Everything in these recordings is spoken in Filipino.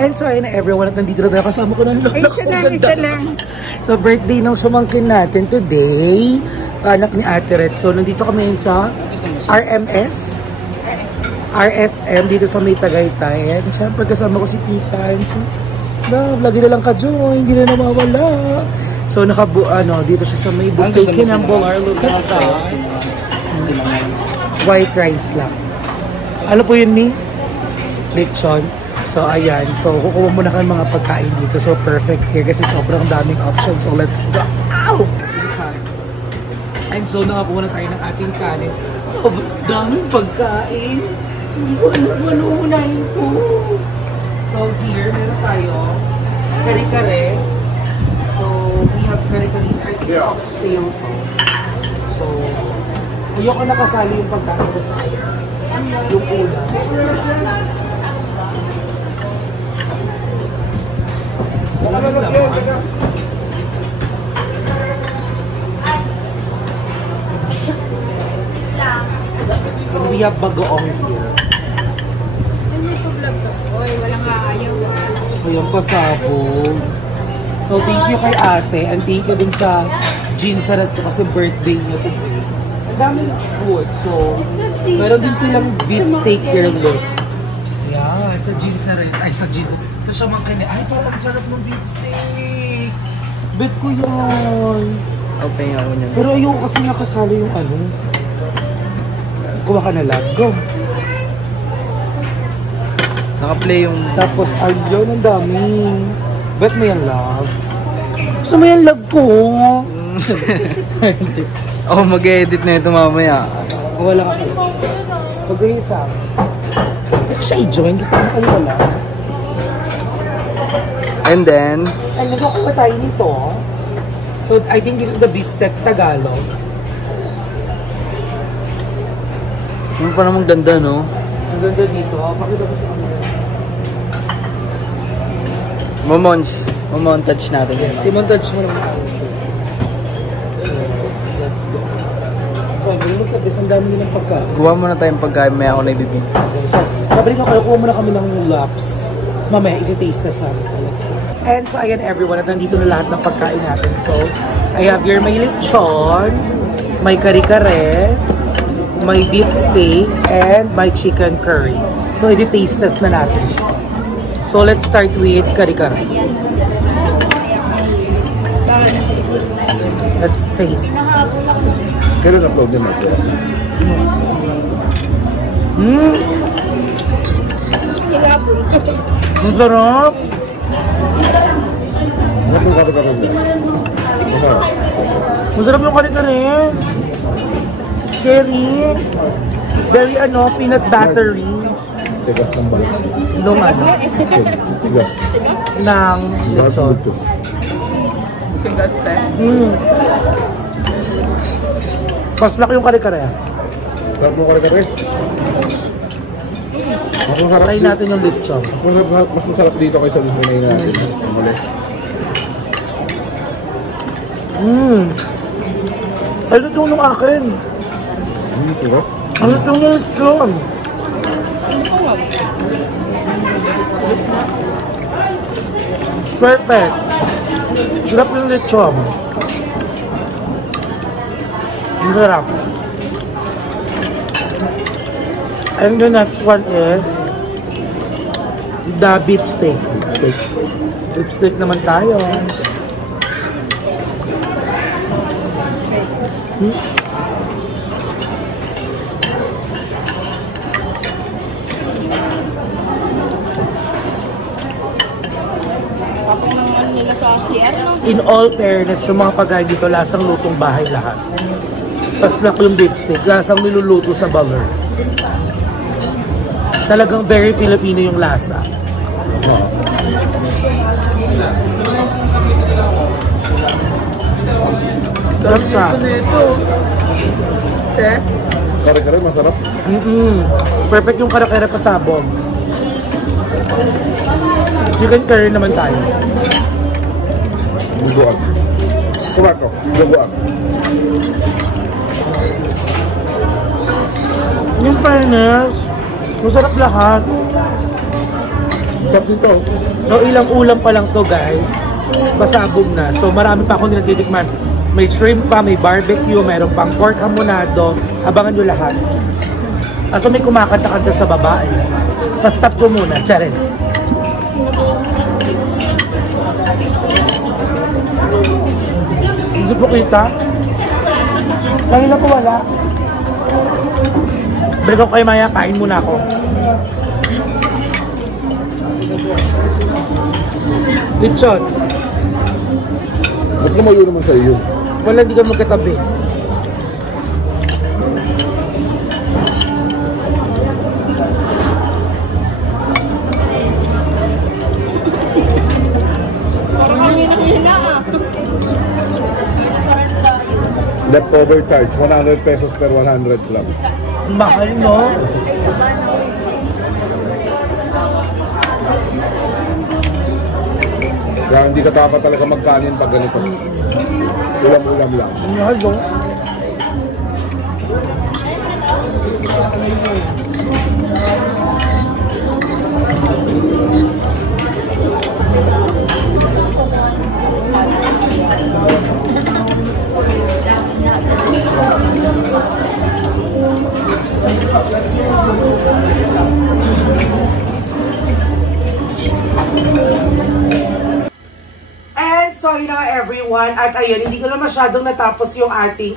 And so ayun na everyone at nandito na kasama ko ng lola ko. Isa lang. So birthday ng sumangkin natin today. Anak ni Ate Red. So nandito kami sa RSM dito sa May Tagaytay. And syempre kasama ko si Tita. And so, lagi na lang ka-join. Hindi na nawawala. So dito siya sa May buffet kinambol. Look at that. White rice lang. Ano po yun ni? Lechon. So, ayan. So, kukuha muna kami mga pagkain dito. So, perfect here kasi sobrang daming options. So, let's go. Ow! And so, nakakuha na tayo ng ating kanin. So, daming pagkain. Hindi ko alam kung ano unahin ko. So, here, meron tayo kare-kare. So, we have kare-kare. I think oxtail to. So, ayoko nakasali yung pagkain ko sa yung ulam. We have bagoong here. Walang ayaw. Ayan, pasabog. So, thank you kay ate. And thank you din sa Jean Sarat ko kasi birthday niya today. Ang daming food. So, meron din silang beef steak here. Look. Yan, sa Jean Sarat. Ay, sa Jean Sarat. Kasi sumangkin niya. Ay, parang sarap ng beef steak. Bet ko yan. Open ako niyan. Pero ayoko kasi nakasali yung ano. Kuha ka na lang. Go. Naka-play yung... Tapos, ayun, ang dami. Bet mo yung love? Gusto mo yung love ko? Oh, mag-edit na ito mamaya. Wala ka kayo. Pag-iisa. Hindi ko siya i-join kasi ano kayo wala. And then... Ay, nagkakuha tayo nito. So, I think this is the Bistek Tagalog. Ano pa namang ganda, no? Ang ganda dito. Pakita ko sa kanila. Mamontage natin yun. I-montage mo naman. So, let's go. So, look at this. Ang dami nilang pagkain. Kuha muna tayong pagkain, may ako na ibibits. So, sabi ko kayo, kuha muna kami ng laps. Tapos mamaya, iti-taste test natin. And so, ayan everyone, at nandito na lahat ng pagkain natin. So, I have here may lechon, may kare-kare, may beef steak, and may chicken curry. So, iti-taste test na natin. So, let's start with kare-kare. Let's taste. Kaya na-upload din natin. Ang sarap! Ano yung kare-kare niya? Masarap. Masarap yung kare-kare. Cherry. Very peanut buttery. Tigas ng balik. Nung ano? Tigas. Ng lechon. Tigas tayo. Paslak yung kare-kare. Sarap yung kare-kare. Mas masarap Try natin yung lechon. Mas masarap dito kaysa sa hinayin natin. Mali. Ano itong nung akin? Sarap. Ano itong yung lechon? Perfect. Sarap yung lechon. Ang sarap. And the next one is the beef steak. Beef steak naman tayo. In all fairness, yung mga pagkain dito, lasang lutong bahay lahat. Paslak yung beef steak, lasang niluluto sa baler. Talagang very Filipino yung lasa. Sarap siya. Kare-kare masarap. Perfect yung kare-kare pasabog. Chicken curry naman tayo. Bubuan. Kumato. Bubuan. Yung fairness, masarap lahat. Sarap dito. So ilang ulam pa lang to guys. Pasabog na. So marami pa akong natitikman. May shrimp pa, may barbecue, mayroon pang pork hamonado. Abangan nyo lahat. So may kumakanta-kanta sa baba eh. Pa-stop ko muna. Charis. Hindi po kita. Kanina po wala. Balik ako kayo maya. Kain muna ako. Lechon. Ba't lumayo naman sa iyo? Wala, hindi ka magkatabi. Leftover charge, 100 pesos per 100 grams. Mahal, no? Kaya hindi ka dapat talaga magkanin pag ganito. Ulam-ulam lang. Mahal, no? And so yun na everyone, at ayun, hindi ko na masyadong natapos yung ating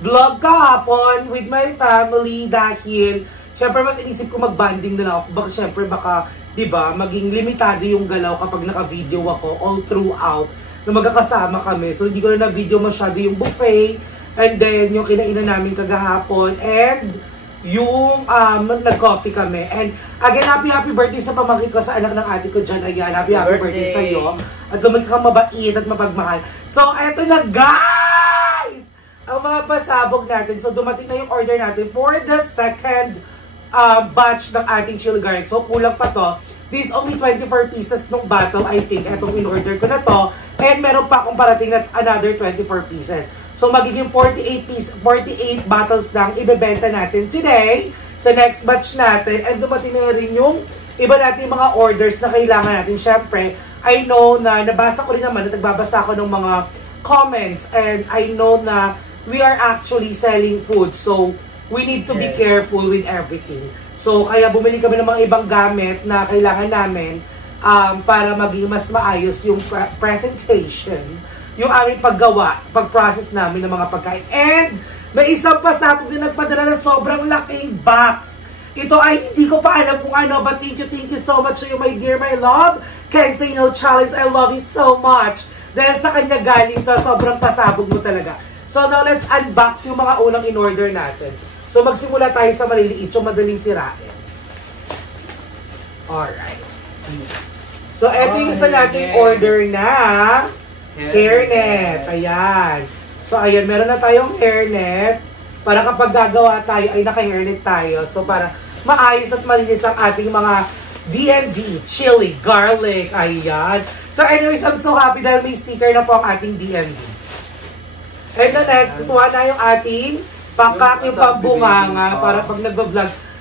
vlog kahapon with my family dahil syempre mas inisip ko mag-banding na lang ako. Baka syempre baka, diba, maging limitado yung galaw kapag naka-video ako all throughout na magkakasama kami. So hindi ko na na-video masyado yung buffet and then yung kinainan namin kagahapon and yung nag-coffee kami. And again, happy birthday sa pamangkin ko sa anak ng ate ko dyan. Ayan, happy birthday sa'yo. At lumaki kang mabait at mapagmahal. So, eto na guys! Ang mga pasabog natin. So, dumating na yung order natin for the second batch ng ating chili garlic. So, kulang pa to. This only 24 pieces nung bottle, I think. Etong in-order ko na to. And meron pa akong parating na another 24 pieces. So, magiging 48 bottles lang ibebenta natin today sa next batch natin. And dumating na rin yung iba natin mga orders na kailangan natin. Siyempre, I know na nabasa ko rin naman at nagbabasa ko ng mga comments. And I know na we are actually selling food. So, we need to be careful with everything. So, kaya bumili kami ng mga ibang gamit na kailangan namin para maging mas maayos yung presentation, yung aming paggawa, pag-process namin ng mga pagkain. And may isang pasabog na nagpadala ng sobrang laking box. Ito ay hindi ko pa alam kung ano, but thank you so much to you, my dear, my love. Can't say no challenge, I love you so much. Dahil sa kanya galing to, sobrang pasabog mo talaga. So now let's unbox yung mga unang in-order natin. So magsimula tayo sa maliliit, so madaling sirain. Alright. So eto yung isa nating order na hairnet. Ayan. So ayan, meron na tayong hairnet. Para kapag gagawa tayo ay naka-hairnet tayo. So para maayos at malinis ang ating mga D&D, chili, garlic. Ayan. So anyways, I'm so happy dahil may sticker na po ang ating D&D. And the next one na yung ating pakak, yung pambunganga para pag nag-vlog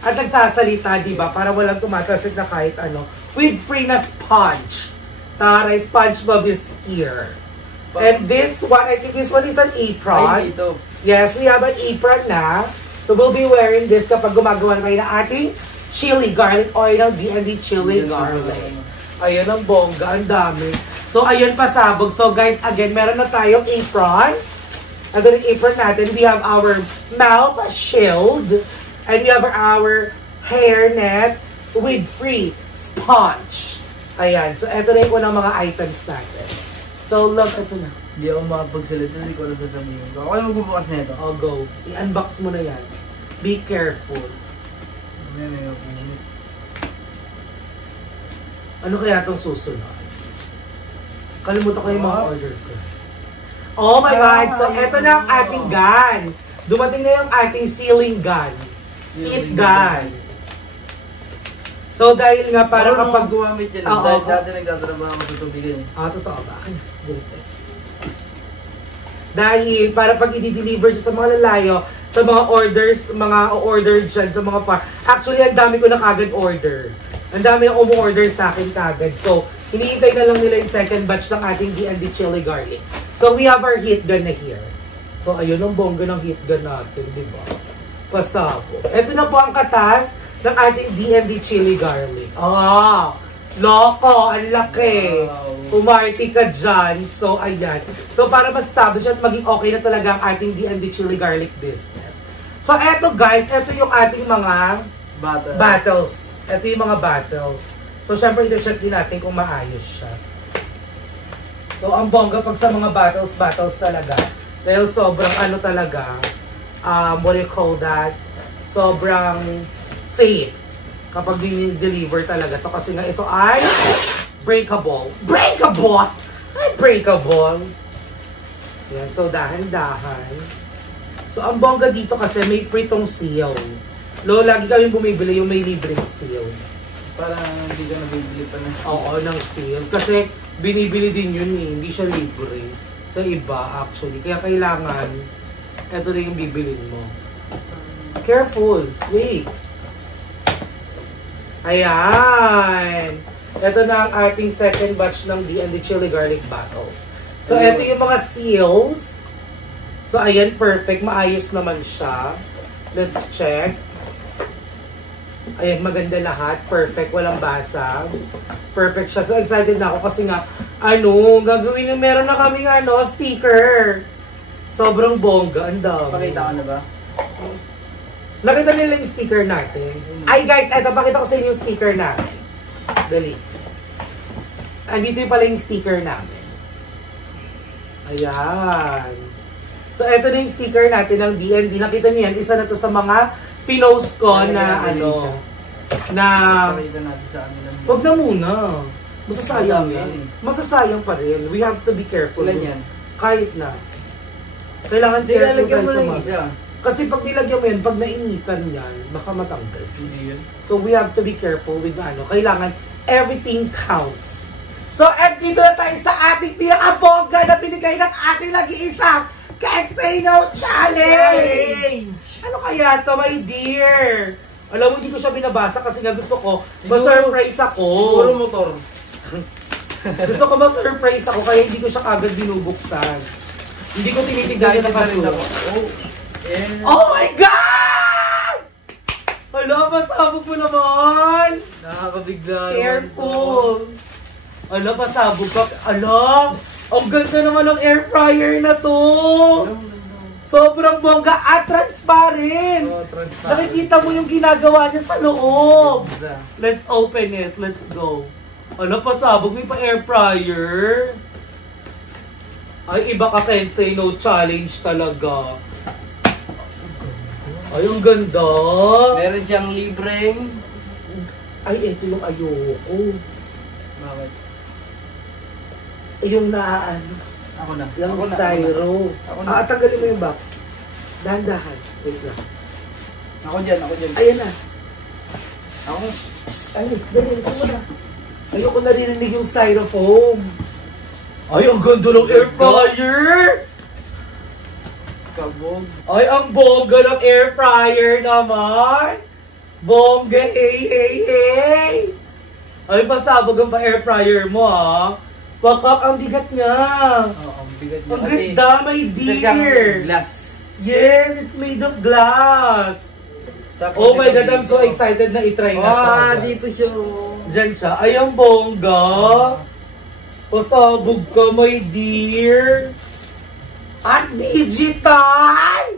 at nagsasalita, diba? Para walang tumatasik na kahit ano. With free na sponge. Taray, SpongeBob is here. And this one, I think this one is an apron. Yes, we have an apron na. So we'll be wearing this kapag gumagawa tayo ng ating chili garlic oil, D&D chili garlic. Ayan ang bongga, ang dami. So ayan pasabog. So guys, again, meron na tayong apron. Ito yung apron natin. We have our mouth shield. And we have our hairnet with free sponge. Ayan. So, ito na yung unang mga items natin. So, look, ito na. Hindi ako makapagsalita, hindi ko alam sasabihin ko. Ako yung magbubukas na ito. Oh, go. I-unbox mo na yan. Be careful. Ano kaya itong susunod? Kalimutan ko yung mga order ko. Oh my God! So, ito na ang ating gun. Dumating na yung ating sealing gun. Heat gun. So, dahil nga parang kapag gumamit yan, dahil dati nagtatrabaho ako sa tubigan. Totoo ba? Dahil para pag i-deliver siya sa mga lalayo, sa mga orders, mga order dyan, sa mga actually, ang dami ko na kagad order. Ang dami yung umu-order sa akin kagad. So, hinihintay na lang nila yung second batch ng ating D&D chili garlic. So, we have our heat gun na here. So, ayun ang bongga ng heat gun natin, di ba? Pasabo. Ito na po ang katas ng ating D&D chili garlic. Ah! Loko! Ang laki! Umarty ka dyan. So, ayan. So, para ma-establish at maging okay na talaga ang ating D&D chili garlic business. So, eto guys, eto yung ating mga battles. Ito yung mga battles. So, syempre, i-check din natin kung maayos siya. So, ang bongga pag sa mga battles talaga. Dahil sobrang ano talaga, what do you call that? Sobrang safe kapag deliver talaga to. Kasi nga ito ay breakable. Breakable! Ay, breakable! Yan, so dahan-dahan. So, ang bongga dito kasi may pritong seal. Lagi kami bumibili yung may libreng seal. Para hindi ka nabibili pa ng seal. Oo, ng seal. Kasi binibili din yun eh. Hindi siya libre. Sa iba, actually. Kaya kailangan, eto na yung bibilin mo. Careful. Wait. Ayan. Ito na ang ating second batch ng D&D chili garlic battles. So, ito yung mga seals. So, ayan, perfect. Maayos naman siya. Let's check. Ayan, maganda lahat. Perfect. Walang basag. Perfect siya. So, excited na ako kasi nga, gagawin yung meron na kaming sticker. Sobrang bongga. Ang dami. Pakita ko na ba? Nakita nila yung sticker natin. Ay guys, eto, pakita ko sa inyo yung sticker natin. Dali. Andito yung pala yung sticker namin. Ayan. So, eto na yung sticker natin ng D&D. Nakita niyo yan, isa na to sa mga pinost ko na Pakita natin sa kanila. Huwag na muna. Masasayang yan. Masasayang pa rin. We have to be careful. Ilan yan? Kahit na. Kailangan careful Nilalagyan mo tayo lang sa isa. Kasi pag nilagyan mo yan, pag nainitan yan, baka matanggal. Hindi yun. So we have to be careful with kailangan everything counts. So at dito na tayo sa ating pinakabongga na binigay ng ating nag-iisang Kaexano Challenge! Ano kaya to, my dear? Alam mo, hindi ko siya binabasa kasi nga gusto ko, ma-surprise ako. Siguro motor. Gusto ko ma-surprise ako kaya hindi ko siya kagad binubuksan. Hindi ko tinitignan yung nakasulat. Oh my God! Hala, pasabog mo naman! Nakakabigla. Careful! Hala, pasabog ka. Hala, ang ganda naman ng air fryer na to! Sobrang bongga at transparent! Nakikita mo yung ginagawa niya sa loob! Let's open it. Let's go. Hala, pasabog. May pa air fryer. Ay, iba ka, Kaexano Challenge talaga. Ay, ang ganda. Meron siyang libreng. Ay, ito yung ayoko. Bakit? Yung Ako na. yung Ako na, styro. ako na. Tanggalin mo yung box. Dahan-dahan. Wait lang. Ako dyan, ako dyan. Ayan na. Ako. Ay, dali, gusto mo na. Ayoko narinig yung styrofoam. Ay, ang ganda ng air fryer! Kabog. Ay, ang bongga ng air fryer naman! Bongga, hey! Ay, pasabog ang pa-air fryer mo, ha? Pakak, ang bigat niya! Oo, ang bigat niya. Ang ganda, my Isa siyang dear! glass. Yes, it's made of glass! Tapos Oh my ito God, I'm dito. so excited na itry na to. Dito siya. Diyan siya. Ay, ang bongga! Pasabog ka, my dear! At digital!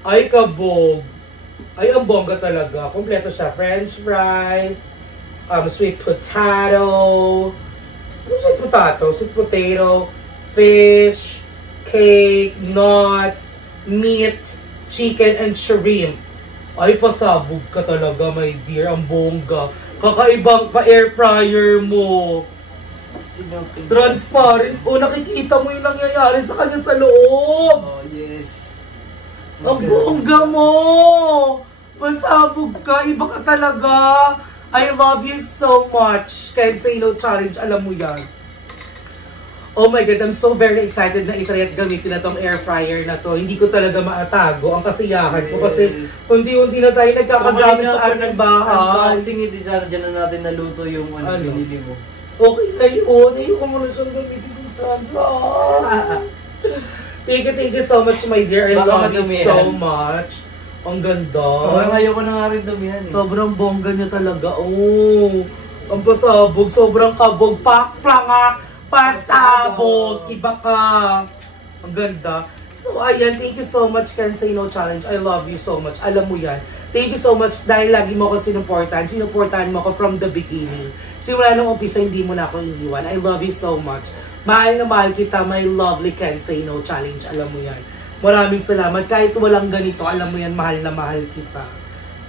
Ay, kabog! Ay, ang bongga talaga. Kompleto siya. French fries, sweet potato, sweet potato, fish, cake, nuts, meat, chicken, and shrimp. Ay, pasabog ka talaga, my dear. Ang bongga. Kakaibang pa-air fryer mo. Transparent. O, nakikita mo yung nangyayari sa kanya sa loob. Oh, yes. Ang bongga mo. Pasabog ka. Iba ka talaga. I love you so much. Kaexano Challenge, alam mo yan. Oh my God, I'm so very excited na itry at gamitin na tong air fryer na to. Hindi ko talaga maatago ang kasiyahan ko kasi unti-unti na tayo nagkakagamit sa ating bahay. Unboxing ito siya, dyan na natin naluto yung binili mo. Okay na yun. Ayoko mo na siyang gamitin kung saan. Thank you so much, my dear. I love you so much. Ang ganda. Ayoko na nga rin dumihan. Sobrang bongga niya talaga. Oh, ang pasabog. Sobrang kabog. Plangak. Pasabog. Iba ka. Ang ganda. So, ayan. Thank you so much, Can Say No Challenge. I love you so much. Alam mo yan. Thank you so much dahil lagi mo ako sinuportahan. Sinuportahan mo ako from the beginning. Simula nung umpisa, hindi mo na ako iniwan. I love you so much. Mahal na mahal kita, my lovely Can Say No Challenge. Alam mo yan. Maraming salamat. Kahit walang ganito, alam mo yan, mahal na mahal kita.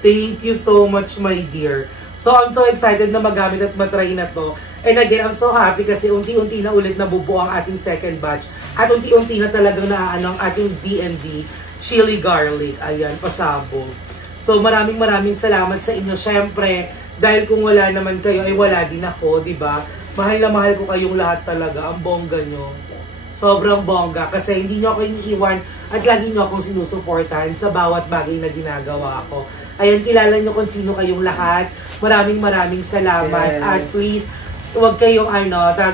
Thank you so much, my dear. So, I'm so excited na magamit at matry na to. And again, I'm so happy kasi unti-unti na ulit nabubuo ang ating second batch. At unti-unti na talagang naaano ang ating D&D chili garlic. Ayan, pasabog. So, maraming salamat sa inyo. Syempre, dahil kung wala naman kayo, ay wala din ako, di ba? Mahal na mahal ko kayong lahat talaga. Ang bongga nyo. Sobrang bongga. Kasi hindi nyo ako iniiwan at lagi nyo akong sinusuportahan sa bawat bagay na ginagawa ko. Ayan, kilala nyo kung sino kayong lahat. Maraming salamat. At please, huwag kayong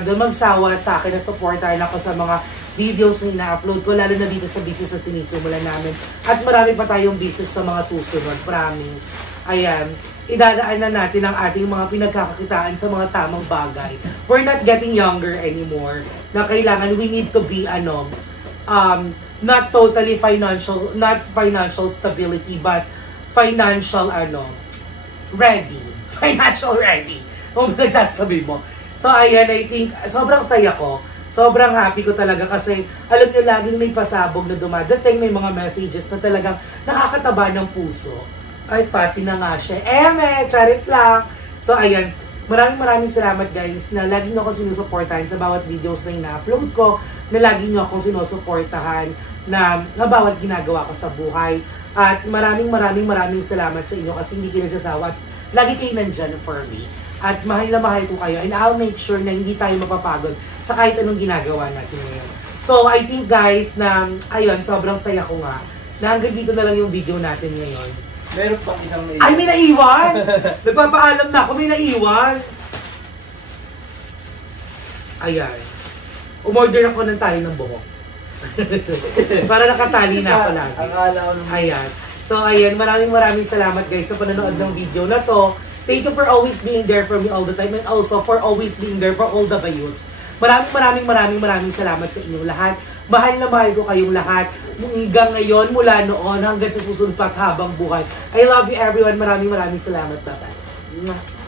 magsawa sa akin na supportahan ako sa mga videos na ina-upload ko. Lalo na dito sa business na sinisimulan namin. At marami pa tayong business sa mga susunod. Promise. Ayan. Idadaan na natin ang ating mga pinagkakakitaan sa mga tamang bagay. We're not getting younger anymore. Na kailangan, we need to be, not totally not financial stability, but financial, ready. Financial ready. Kung nagsasabi mo. So, ayan, I think, sobrang saya ko. Sobrang happy ko talaga kasi, alam niyo, laging may pasabog na dumadating, may mga messages na talagang nakakataba ng puso. Ay, pati na nga siya. Charit lang. So, ayan. Maraming salamat guys na lagi nyo akong sinusuportahan sa bawat videos na ina-upload ko, na lagi nyo akong sinusuportahan na bawat ginagawa ko sa buhay. At maraming salamat sa inyo kasi hindi kayo nagsasawa at lagi kayo nandyan for me. At mahal na mahal ko kayo and I'll make sure na hindi tayo mapapagod sa kahit anong ginagawa natin ngayon. So, I think guys na, ayun, sobrang saya ko nga na hanggang dito na lang yung video natin ngayon. Meron pang isang naiwan. Ay, may naiwan! Nagpapaalam na ako, may naiwan! Ayan. Umorder ako ng tali ng buhok. Para nakatali na ako lagi. Akala ko naman. Ayan. So, ayan. Maraming salamat guys sa panonood ng video na to. Thank you for always being there for me all the time and also for always being there for all the bayouts. Maraming salamat sa inyo lahat. Mahal na mahal ko kayong lahat. Hanggang ngayon, mula noon, hanggang sa susunod pa habang buhay. I love you everyone. Maraming salamat. Bye-bye.